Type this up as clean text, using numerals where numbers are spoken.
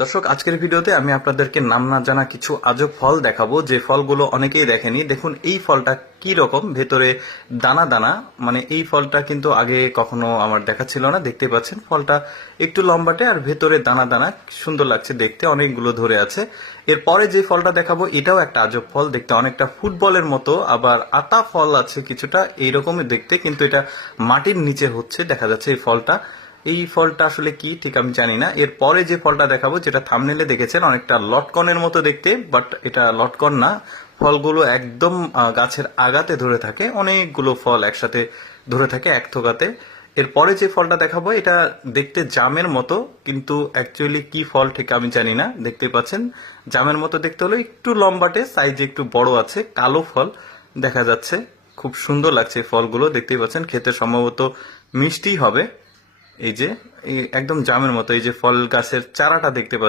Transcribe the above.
দর্শক, আজকের ভিডিওতে আমি আপনাদেরকে নাম না জানা কিছু আজব ফল দেখাবো, যে ফলগুলো অনেকেই দেখেনি। দেখুন এই ফলটা কি রকম, ভেতরে দানা দানা। মানে এই ফলটা কিন্তু আগে কখনো আমার দেখা ছিল না। দেখতে পাচ্ছেন ফলটা একটু লম্বাটে আর ভেতরে দানা দানা, সুন্দর লাগছে দেখতে, অনেকগুলো ধরে আছে। এরপরে যে ফলটা দেখাবো এটাও একটা আজব ফল, দেখতে অনেকটা ফুটবলের মতো, আবার আতা ফল আছে কিছুটা এইরকমই দেখতে, কিন্তু এটা মাটির নিচে হচ্ছে দেখা যাচ্ছে এই ফলটা। এই ফলটা আসলে কি ঠিক আমি জানি না। এরপরে যে ফলটা দেখাবো, যেটা থাম্বনেলে দেখেছেন, অনেকটা লটকনের মতো দেখতে, বাট এটা লটকন না। ফলগুলো একদম গাছের আগাতে ধরে থাকে, অনেকগুলো ফল একসাথে ধরে থাকে এক থোকাতে। এরপরে যে ফলটা দেখাবো এটা দেখতে জামের মতো, কিন্তু অ্যাকচুয়ালি কি ফল ঠিক আমি জানি না। দেখতে পাচ্ছেন জামের মতো দেখতে, হলো একটু লম্বাটে, সাইজে একটু বড় আছে, কালো ফল দেখা যাচ্ছে। খুব সুন্দর লাগছে এই ফলগুলো, দেখতেই পাচ্ছেন, খেতে সম্ভবত মিষ্টি হবে। এই যে একদম জামের মতো, এই যে ফল গাছের চারাটা দেখতে পাচ্ছেন।